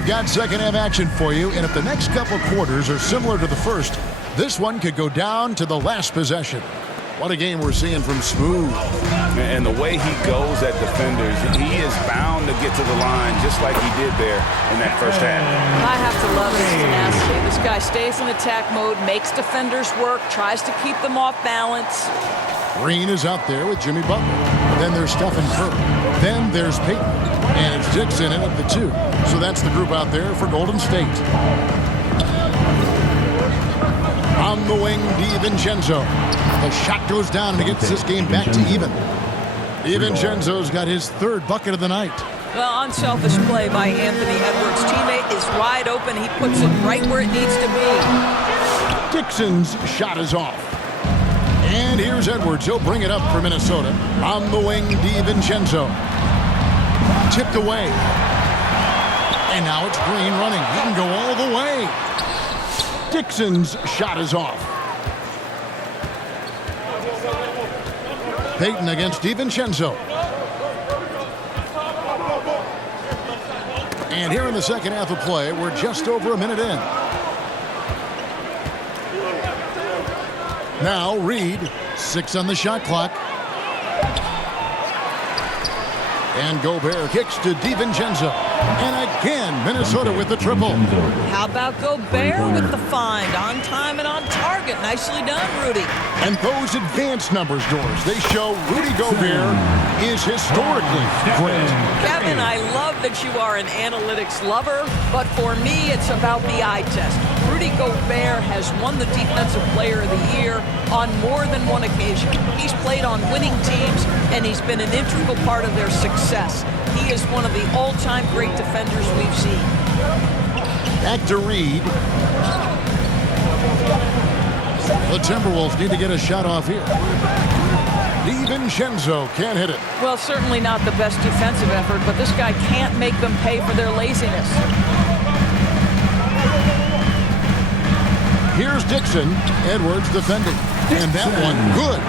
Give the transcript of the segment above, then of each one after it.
We've got second half action for you, and if the next couple quarters are similar to the first, this one could go down to the last possession. What a game we're seeing from Smooth. And the way he goes at defenders, he is bound to get to the line just like he did there in that first half. I have to love his tenacity. This guy stays in attack mode, makes defenders work, tries to keep them off balance. Green is out there with Jimmy Butler. Then there's Stephen Curry. Then there's Peyton. And it's Dixon in at the 2. So that's the group out there for Golden State. On the wing, DiVincenzo. The shot goes down and it gets this game back to even. DiVincenzo's got his third bucket of the night. Well, unselfish play by Anthony Edwards. Teammate is wide open. He puts it right where it needs to be. Dixon's shot is off. And here's Edwards. He'll bring it up for Minnesota. On the wing, DiVincenzo. Tipped away. And now it's Green running. He can go all the way. Dixon's shot is off. Peyton against DiVincenzo. And here in the second half of play, we're just over a minute in. Now Reed, 6 on the shot clock. And Gobert kicks to DiVincenzo. And again, Minnesota with the triple. How about Gobert with the find? On time and on target. Nicely done, Rudy. And those advanced numbers, Doors, they show Rudy Gobert is historically great. Kevin, I love that you are an analytics lover, but for me, it's about the eye test. Rudy Gobert has won the Defensive Player of the Year on more than one occasion. He's played on winning teams, and he's been an integral part of their success. He is one of the all-time great defenders we've seen. Back to Reed. The Timberwolves need to get a shot off here. DiVincenzo can't hit it. Well, certainly not the best defensive effort, but this guy can't make them pay for their laziness. Here's Dixon. Edwards defending. And that one good.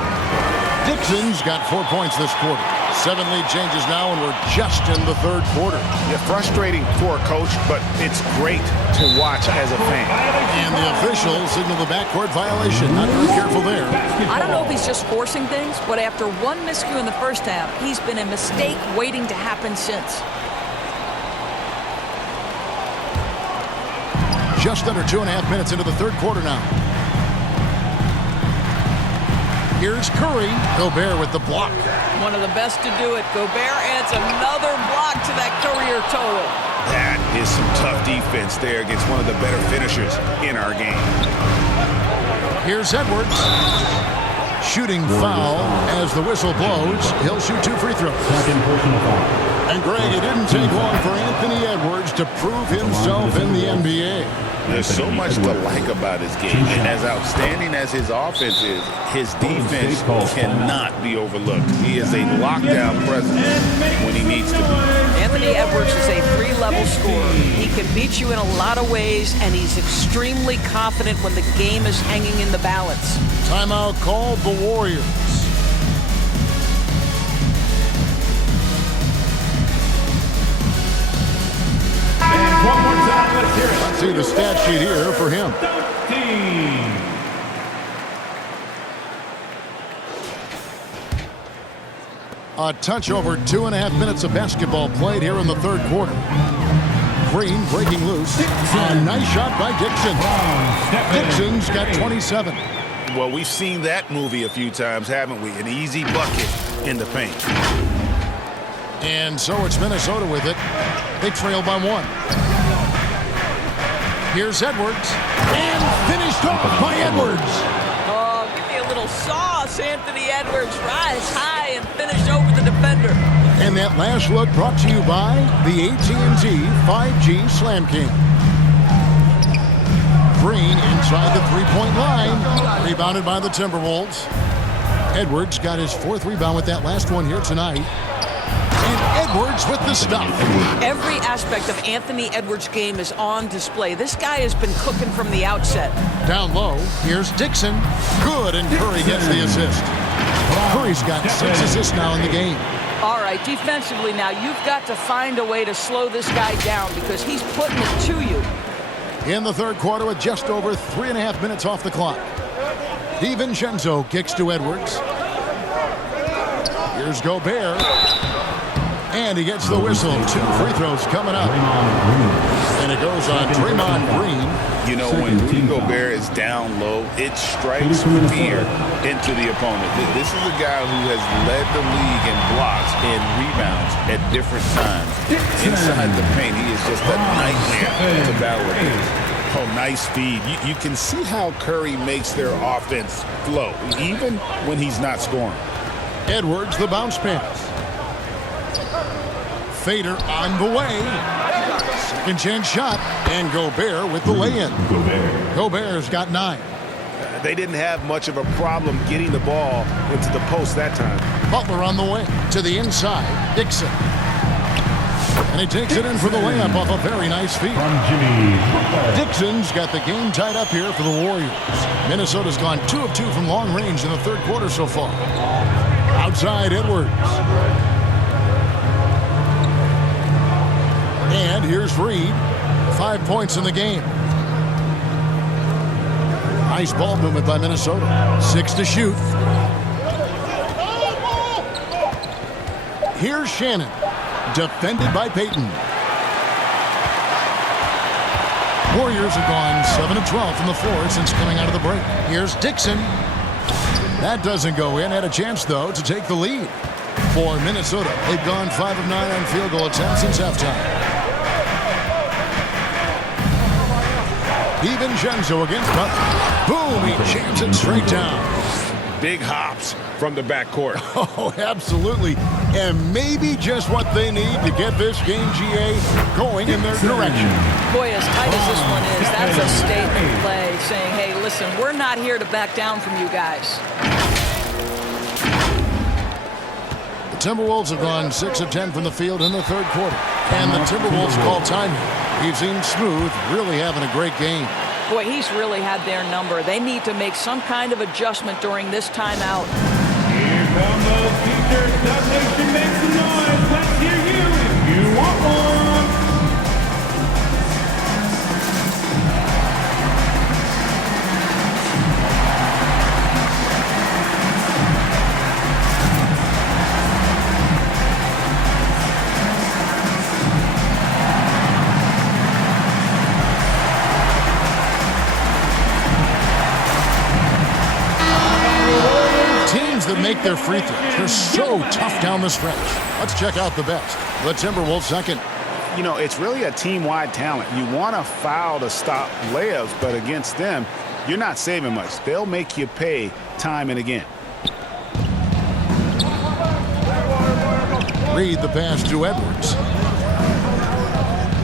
Dixon's got 4 points this quarter. 7 lead changes now, and we're just in the third quarter. Yeah, frustrating for a coach, but it's great to watch as a fan. And the officials signal the backcourt violation. Not very careful there. I don't know if he's just forcing things, but after one miscue in the first half, he's been a mistake waiting to happen since. Just under 2.5 minutes into the third quarter now. Here's Curry. Gobert with the block. One of the best to do it. Gobert adds another block to that career total. That is some tough defense there against one of the better finishers in our game. Here's Edwards. Shooting foul as the whistle blows. He'll shoot 2 free throws. And Greg, it didn't take long for Anthony Edwards to prove himself in the NBA. There's so much to like about his game. And as outstanding as his offense is, his defense cannot be overlooked. He is a lockdown presence when he needs to be. Anthony Edwards is a 3-level scorer. He can beat you in a lot of ways, and he's extremely confident when the game is hanging in the balance. Timeout called the Warriors. One more time, let's hear it. Let's see the stat sheet here for him. 13. A touch over 2.5 minutes of basketball played here in the third quarter. Green breaking loose. A nice shot by Dixon. Dixon's got 27. Well, we've seen that movie a few times, haven't we? An easy bucket in the paint. And so it's Minnesota with it. They trail by 1. Here's Edwards. And finished off by Edwards. Oh, give me a little sauce, Anthony Edwards. Rise high and finish over the defender. And that last look brought to you by the AT&T 5G Slam King. Green inside the three-point line. Rebounded by the Timberwolves. Edwards got his 4th rebound with that last one here tonight. And Edwards with the stuff. Every aspect of Anthony Edwards' game is on display. This guy has been cooking from the outset. Down low, here's Dixon. Good, and Curry gets the assist. Curry's got 6 assists now in the game. All right, defensively now, you've got to find a way to slow this guy down because he's putting it to you. In the third quarter with just over 3.5 minutes off the clock. DiVincenzo kicks to Edwards. Here's Gobert. And he gets the whistle. 2 free throws coming up. And it goes on Draymond Green. You know, when Rudy Gobert is down low, it strikes fear into the opponent. This is a guy who has led the league in blocks and rebounds at different times. Inside the paint, he is just a nightmare to battle against. Oh, nice feed. You can see how Curry makes their offense flow, even when he's not scoring. Edwards, the bounce pass. Fader on the way. Second chance shot. And Gobert with the lay-in. Gobert's got 9. They didn't have much of a problem getting the ball into the post that time. Butler on the way. To the inside. Dixon. And he takes it in for the layup off a very nice feed. Dixon's got the game tied up here for the Warriors. Minnesota's gone 2 of 2 from long range in the third quarter so far. Outside Edwards. And here's Reed. 5 points in the game. Nice ball movement by Minnesota. 6 to shoot. Here's Shannon. Defended by Payton. Warriors have gone 7 of 12 from the floor since coming out of the break. Here's Dixon. That doesn't go in. Had a chance, though, to take the lead. For Minnesota, they've gone 5 of 9 on field goal attempts since halftime. DiVincenzo against Butler. Boom! He jams it straight down. Big hops from the backcourt. Oh, absolutely. And maybe just what they need to get this game, GA, going in their direction. Boy, as tight as this one is, that's a statement play saying, hey, listen, we're not here to back down from you guys. The Timberwolves have gone 6 of 10 from the field in the third quarter. And the Timberwolves call time here. He seems smooth, really having a great game. Boy, he's really had their number. They need to make some kind of adjustment during this timeout. Here come those teachers. Dub Nation, make some noise. Let's hear you if you want one. That make their free throws. They're so tough down the stretch. Let's check out the best. The Timberwolves second. You know, it's really a team-wide talent. You want to foul to stop layups, but against them, you're not saving much. They'll make you pay time and again. Reed the pass to Edwards.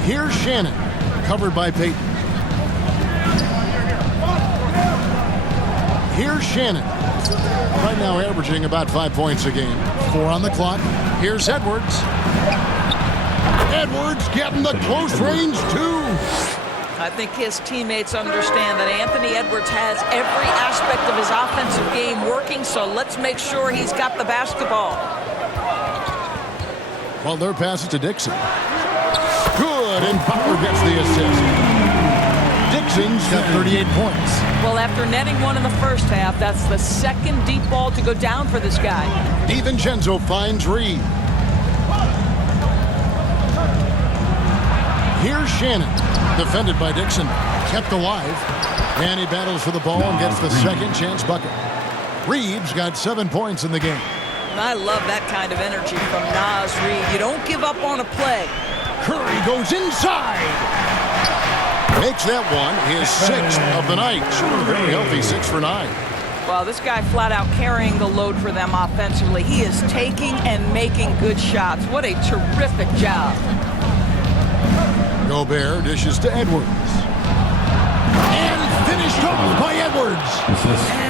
Here's Shannon. Covered by Payton. Here's Shannon. Right now averaging about 5 points a game. 4 on the clock. Here's Edwards. Edwards getting the close range, too. I think his teammates understand that Anthony Edwards has every aspect of his offensive game working, so let's make sure he's got the basketball. Well, their pass it to Dixon. Good, and Butler gets the assist. Dixon's got 38 points. Well, after netting one in the first half, that's the second deep ball to go down for this guy. DiVincenzo finds Reed. Here's Shannon. Defended by Dixon. Kept alive. And he battles for the ball and gets the second chance bucket. Reed's got 7 points in the game. I love that kind of energy from Naz Reid. You don't give up on a play. Curry goes inside. Makes that one his 6th of the night. Shooting a very healthy 6 for 9. Well, this guy flat out carrying the load for them offensively. He is taking and making good shots. What a terrific job. Gobert dishes to Edwards. And finished off by Edwards.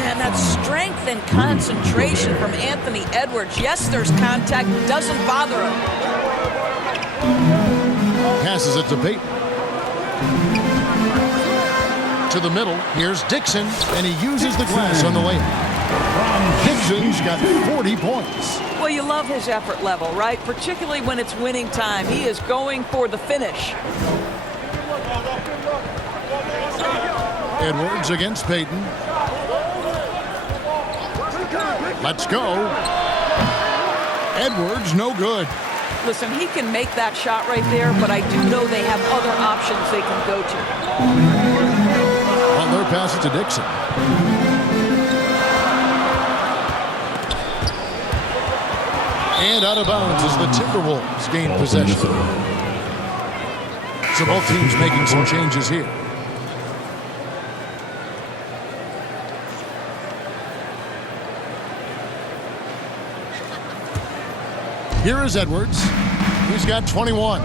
And that strength and concentration from Anthony Edwards. Yes, there's contact. Doesn't bother him. Passes it to Payton. To the middle. Here's Dixon, and he uses the glass on the layup. Dixon's got 40 points. Well, you love his effort level, right? Particularly when it's winning time. He is going for the finish. Edwards against Payton. Let's go. Edwards, no good. Listen, he can make that shot right there, but I do know they have other options they can go to. Butler passes to Dixon. And out of bounds as the Timberwolves gain possession. So both teams making some changes here. Here is Edwards. He's got 21.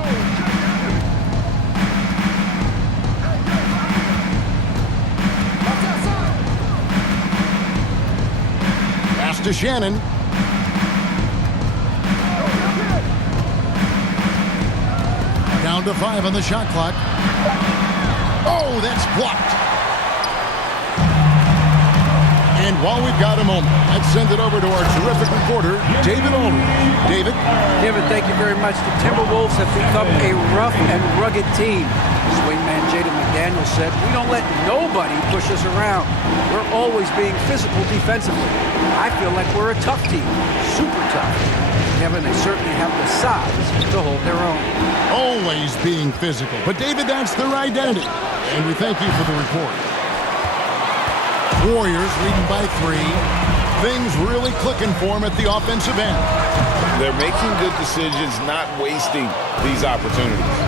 Pass to Shannon. Down to 5 on the shot clock. Oh, that's blocked. And while we've got a moment, let's send it over to our terrific reporter, David Aldridge. David? David, thank you very much. The Timberwolves have become a rough and rugged team. Swingman Jaden McDaniel said, "We don't let nobody push us around. We're always being physical defensively. I feel like we're a tough team, super tough." Kevin, they certainly have the size to hold their own. Always being physical. But, David, that's their identity. And we thank you for the report. Warriors leading by 3. Things really clicking for them at the offensive end. They're making good decisions, not wasting these opportunities.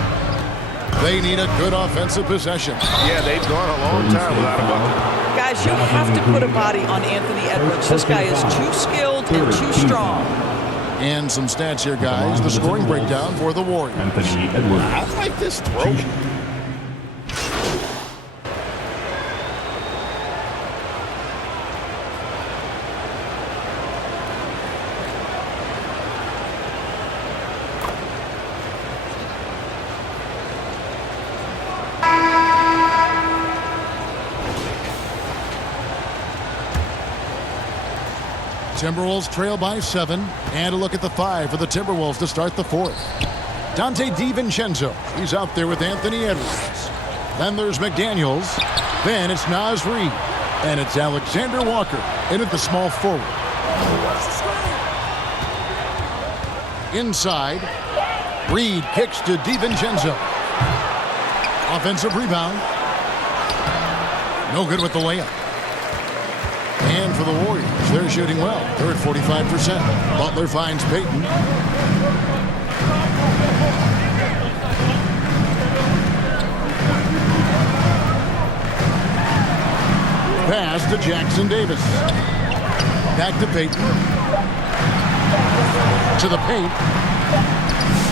They need a good offensive possession. Yeah, they've gone a long time without a bucket. Guys, you have to put a body on Anthony Edwards. This guy is too skilled and too strong. And some stats here, guys. The scoring breakdown for the Warriors. Anthony Edwards. I like this throw. Timberwolves trail by 7. And a look at the 5 for the Timberwolves to start the 4th. Dante DiVincenzo. He's out there with Anthony Edwards. Then there's McDaniels. Then it's Naz Reid. And it's Alexander Walker in at the small forward. Inside. Reid kicks to DiVincenzo. Offensive rebound. No good with the layup. And for the Warriors, they're shooting well. They're at 45%. Butler finds Payton. Pass to Jackson Davis. Back to Payton. To the paint.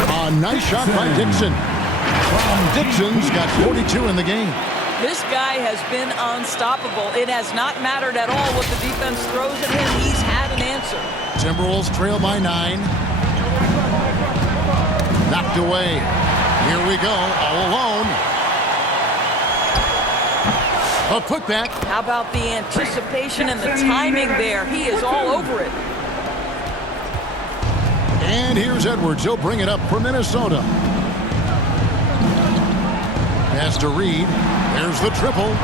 A nice shot by Dixon. Dixon's got 42 in the game. This guy has been unstoppable. It has not mattered at all what the defense throws at him. He's had an answer. Timberwolves trail by 9. Knocked away. Here we go, all alone. A putback. How about the anticipation and the timing there? He is all over it. And here's Edwards. He'll bring it up for Minnesota. Pass to Reid. There's the triple.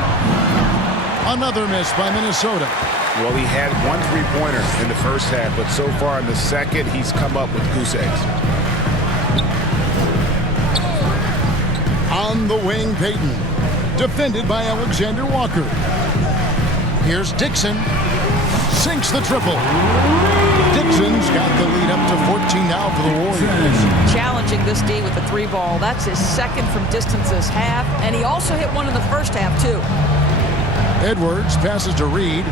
Another miss by Minnesota. Well, he had 1 3-pointer in the first half, but so far in the second, he's come up with goose eggs. On the wing, Payton. Defended by Alexander Walker. Here's Dixon. Sinks the triple. Dixon's got the lead up to 14 now for the Warriors. Challenging this D with the 3 ball. That's his second from distance this half. And he also hit one in the first half, too. Edwards passes to Reid.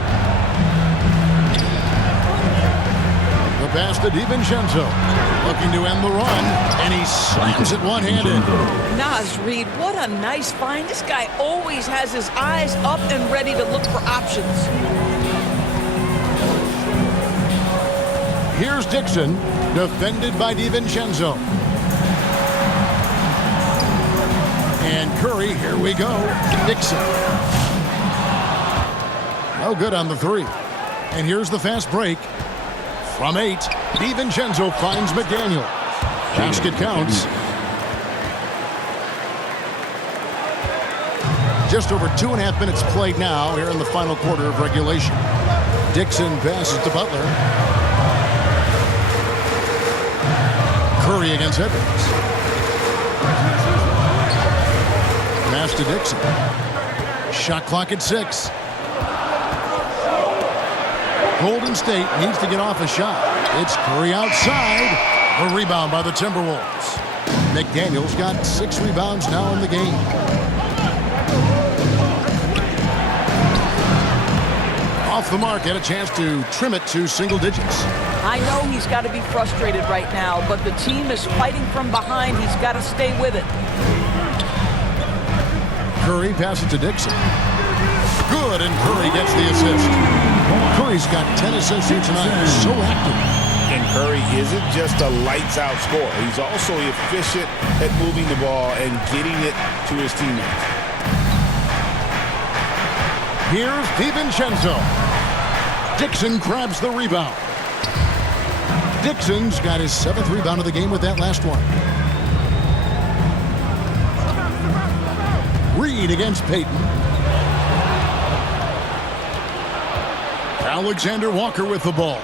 The pass to DiVincenzo. Looking to end the run. And he slams it one-handed. Naz Reid, what a nice find. This guy always has his eyes up and ready to look for options. Here's Dixon, defended by DiVincenzo. And Curry, here we go. Dixon. No good on the 3. And here's the fast break. From 8, DiVincenzo finds McDaniel. Basket counts. Just over 2.5 minutes played now here in the final quarter of regulation. Dixon passes to Butler. Curry against Edwards. Pass to Dixon. Shot clock at 6. Golden State needs to get off a shot. It's Curry outside. A rebound by the Timberwolves. McDaniel's got 6 rebounds now in the game. Off the mark, had a chance to trim it to single digits. I know he's got to be frustrated right now, but the team is fighting from behind. He's got to stay with it. Curry passes to Dixon. Good, and Curry gets the assist. Curry's got 10 assists here tonight. So active. And Curry isn't just a lights-out scorer. He's also efficient at moving the ball and getting it to his teammates. Here's DiVincenzo. Dixon grabs the rebound. Dixon's got his 7th rebound of the game with that last one. Reed against Payton. Alexander Walker with the ball.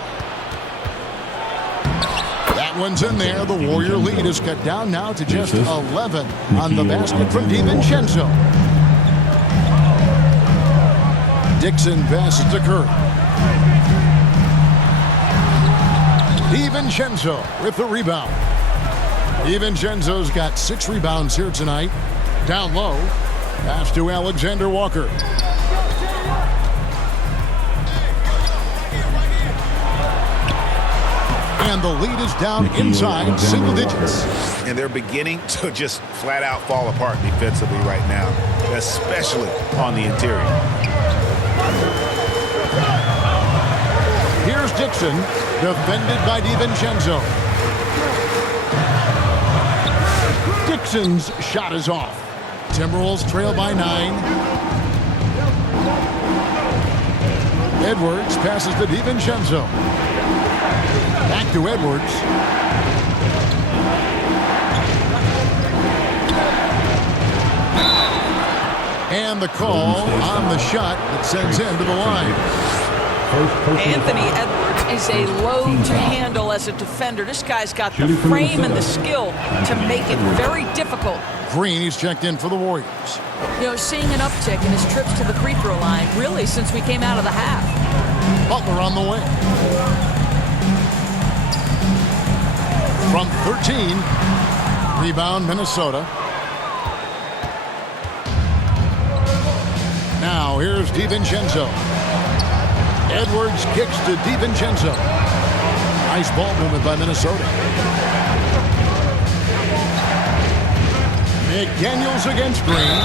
That one's in there. The Warrior lead is cut down now to just 11 on the basket from DiVincenzo. Dixon passes to Curry. DiVincenzo with the rebound. DiVincenzo's got 6 rebounds here tonight. Down low. Pass to Alexander Walker. And the lead is down inside single digits. And they're beginning to just flat out fall apart defensively right now, especially on the interior. Here's Dixon, defended by DiVincenzo. Dixon's shot is off. Timberwolves trail by 9. Edwards passes to DiVincenzo. Back to Edwards. And the call on the shot that sends him to the line. Anthony Edwards is a load to handle as a defender. This guy's got the frame and the skill to make it very difficult. Green, he's checked in for the Warriors. You know, seeing an uptick in his trips to the free throw line, really, since we came out of the half. Butler on the way. From 13, rebound Minnesota. Now here's DiVincenzo. Edwards kicks to DiVincenzo. Nice ball movement by Minnesota. McDaniels against Green.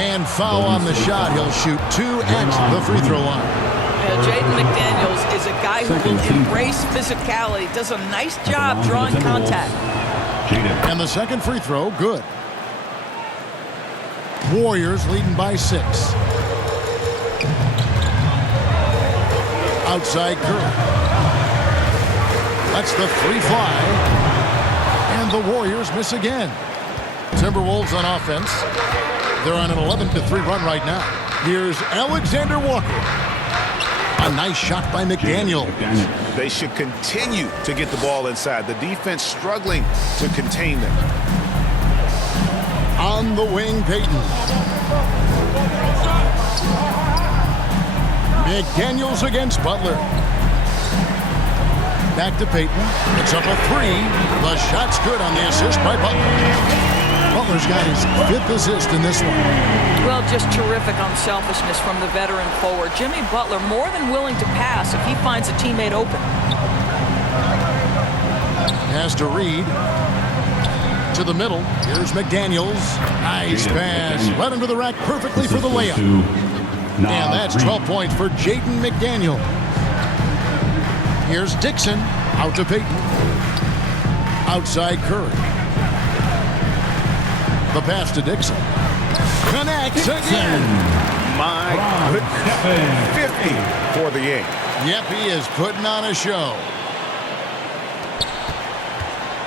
And foul on the shot. He'll shoot 2 at the free throw line. Jaden McDaniels is a guy who will embrace physicality, does a nice job drawing contact. And the second free throw, good. Warriors leading by 6. Outside Curry. That's the 3 fly. And the Warriors miss again. Timberwolves on offense. They're on an 11-3 run right now. Here's Alexander Walker. A nice shot by McDaniel. They should continue to get the ball inside. The defense struggling to contain them. On the wing, Payton. McDaniels against Butler. Back to Payton. It's up a 3. The shot's good on the assist by Butler. Butler's got his 5th assist in this one. Well, just terrific unselfishness from the veteran forward. Jimmy Butler more than willing to pass if he finds a teammate open. Has to Reed. To the middle. Here's McDaniels. Nice pass. Right under the rack perfectly for the layup. And that's 12 points for Jaden McDaniel. Here's Dixon. Out to Payton. Outside Curry. The pass to Dixon. Connects again. My goodness. 50 for the game. Yep, he is putting on a show.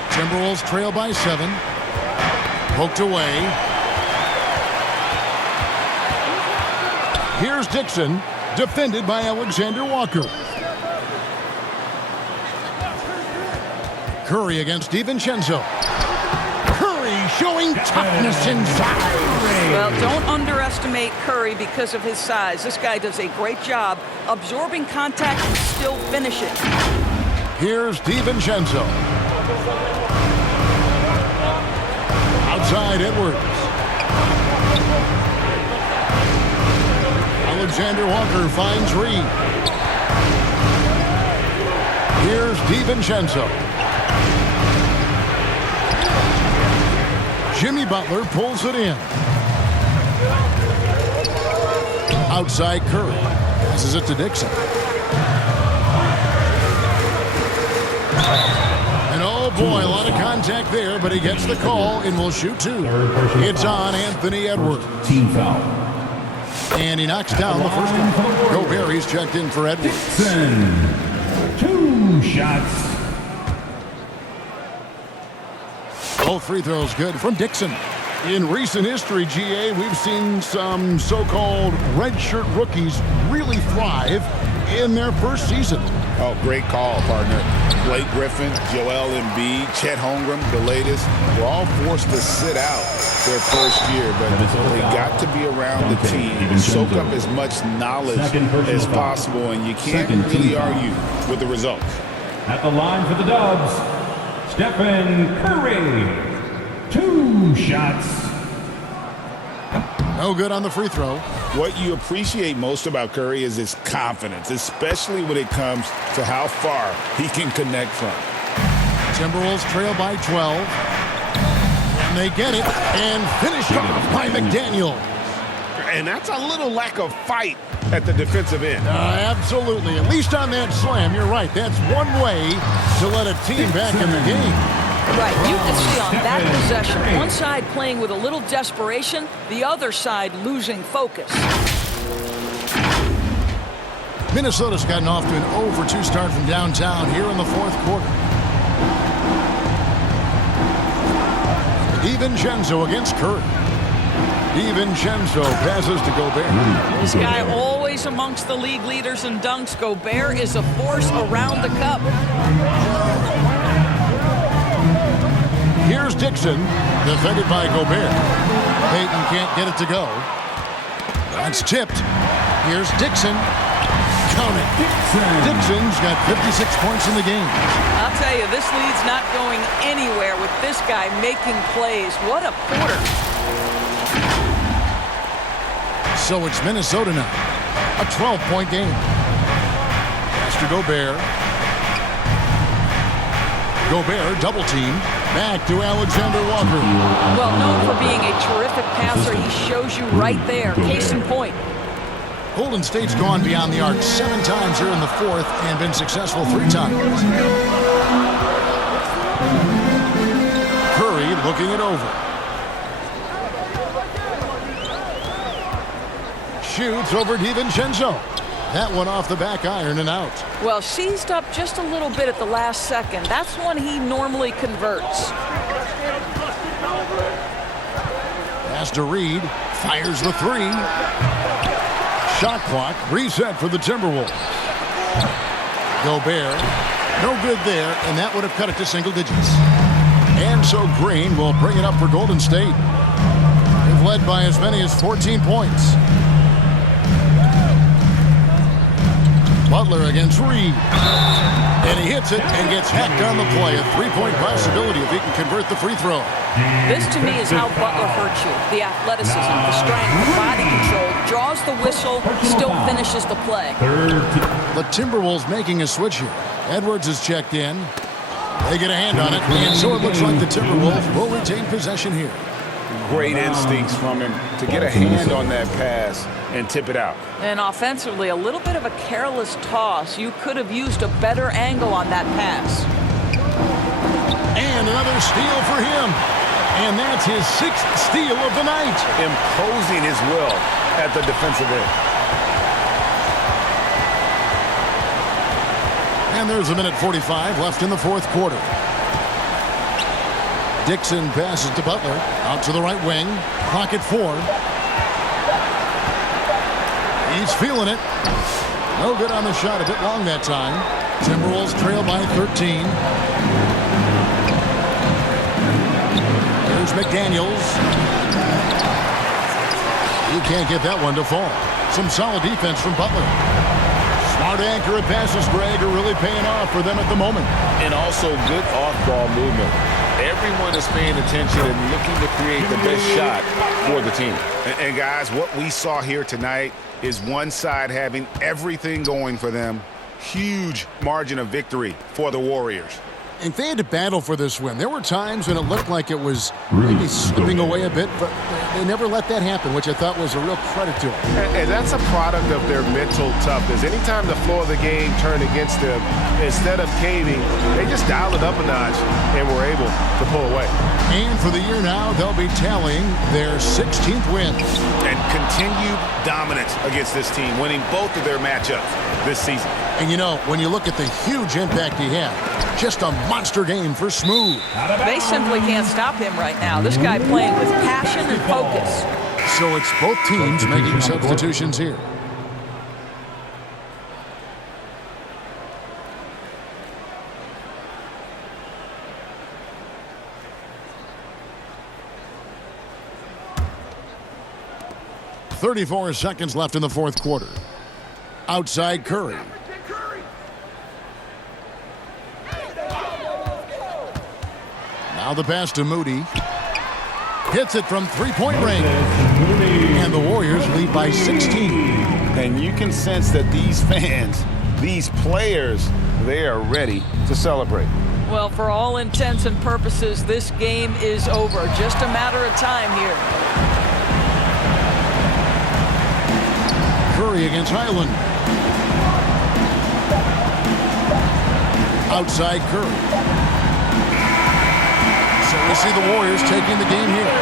Timberwolves trail by 7. Poked away. Here's Dixon, defended by Alexander Walker. Curry against DiVincenzo. Curry showing toughness inside. Well, don't underestimate Curry because of his size. This guy does a great job absorbing contact and still finishing. Here's DiVincenzo. Outside Edwards. Alexander Walker finds Reed. Here's DiVincenzo. Jimmy Butler pulls it in. Outside Curry. Passes it to Dixon. And oh boy, a lot of contact there, but he gets the call and will shoot 2. It's on Anthony Edwards. Team foul. And he knocks down the first one. Gobert, he's checked in for Edwards. Dixon. 2 shots. Both free throws good from Dixon. In recent history, GA, we've seen some so-called redshirt rookies really thrive in their first season. Oh, great call, partner. Blake Griffin, Joel Embiid, Chet Holmgren, the latest, were all forced to sit out their first year, but they got to be around the team, soak up as much knowledge as possible, and you can't really argue with the results. At the line for the Dubs, Stephen Curry. 2 shots. No good on the free throw. What you appreciate most about Curry is his confidence, especially when it comes to how far he can connect from. Timberwolves trail by 12. And they get it and finished off by McDaniel. And that's a little lack of fight at the defensive end. Absolutely. At least on that slam, you're right. That's one way to let a team back in the game. Right, you can see on that possession, one side playing with a little desperation, the other side losing focus. Minnesota's gotten off to an 0-for-2 start from downtown here in the fourth quarter. DiVincenzo against Curry. DiVincenzo passes to Gobert. This guy always amongst the league leaders in dunks. Gobert is a force around the cup. Here's Dixon, defended by Gobert. Payton can't get it to go. That's tipped. Here's Dixon. Count it. Dixon's got 56 points in the game. I'll tell you, this lead's not going anywhere with this guy making plays. What a quarter. So it's Minnesota now. A 12-point game. Pass to Gobert. Gobert double team. Back to Alexander Walker. Well, known for being a terrific passer, he shows you right there. Case in point. Golden State's gone beyond the arc 7 times here in the fourth and been successful 3 times. Curry looking it over. Shoots over DiVincenzo. That one off the back iron and out. Well, seized up just a little bit at the last second. That's when he normally converts. Pass to Reed. Fires the 3. Shot clock reset for the Timberwolves. Gobert. No good there, and that would have cut it to single digits. And so Green will bring it up for Golden State. They've led by as many as 14 points. Butler against Reed. And he hits it and gets hacked on the play. A 3-point possibility if he can convert the free throw. This, to me, is how Butler hurts you. The athleticism, the strength, the body control, draws the whistle, still finishes the play. The Timberwolves making a switch here. Edwards is checked in. They get a hand on it, and so it looks like the Timberwolves will retain possession here. Great instincts from him to get a hand on that pass and tip it out. And offensively, a little bit of a careless toss. You could have used a better angle on that pass. And another steal for him. And that's his 6th steal of the night. Imposing his will at the defensive end. And there's a minute 45 left in the fourth quarter. Dixon passes to Butler. Out to the right wing. Clock at 4. He's feeling it. No good on the shot. A bit long that time. Timberwolves trail by 13. There's McDaniels. He can't get that one to fall. Some solid defense from Butler. Smart accurate passes, Greg, are really paying off for them at the moment. And also good off-ball movement. Everyone is paying attention and looking to create the best shot for the team. And guys, what we saw here tonight is one side having everything going for them. Huge margin of victory for the Warriors. And they had to battle for this win. There were times when it looked like it was maybe slipping away a bit, but they never let that happen, which I thought was a real credit to them. And that's a product of their mental toughness. Anytime the floor of the game turned against them, instead of caving, they just dialed it up a notch and were able to pull away. And for the year now, they'll be tallying their 16th win. And continued dominance against this team, winning both of their matchups this season. And you know, when you look at the huge impact he had, just a monster game for Smooth. They simply can't stop him right now. This guy playing with passion and focus. So it's both teams making substitutions here. .34 seconds left in the fourth quarter. Outside Curry. Now the pass to Moody. Hits it from three-point range. And the Warriors lead by 16. And you can sense that these fans, these players, they are ready to celebrate. Well, for all intents and purposes, this game is over. Just a matter of time here. Curry against Highland. Outside Curry. So we see the Warriors taking the game here.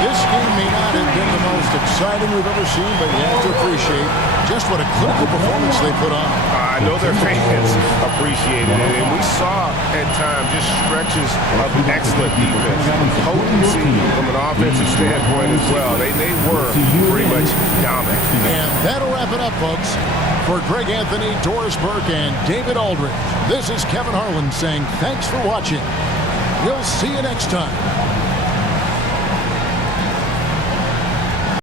This game may not have been the most exciting we've ever seen, but you have to appreciate just what a clinical performance they put on. I know their fans appreciated it, and we saw at times just stretches of excellent defense. Potency from an offensive standpoint as well. They were pretty much dominant. And that'll wrap it up, folks. For Greg Anthony, Doris Burke, and David Aldridge, this is Kevin Harlan saying thanks for watching. We'll see you next time.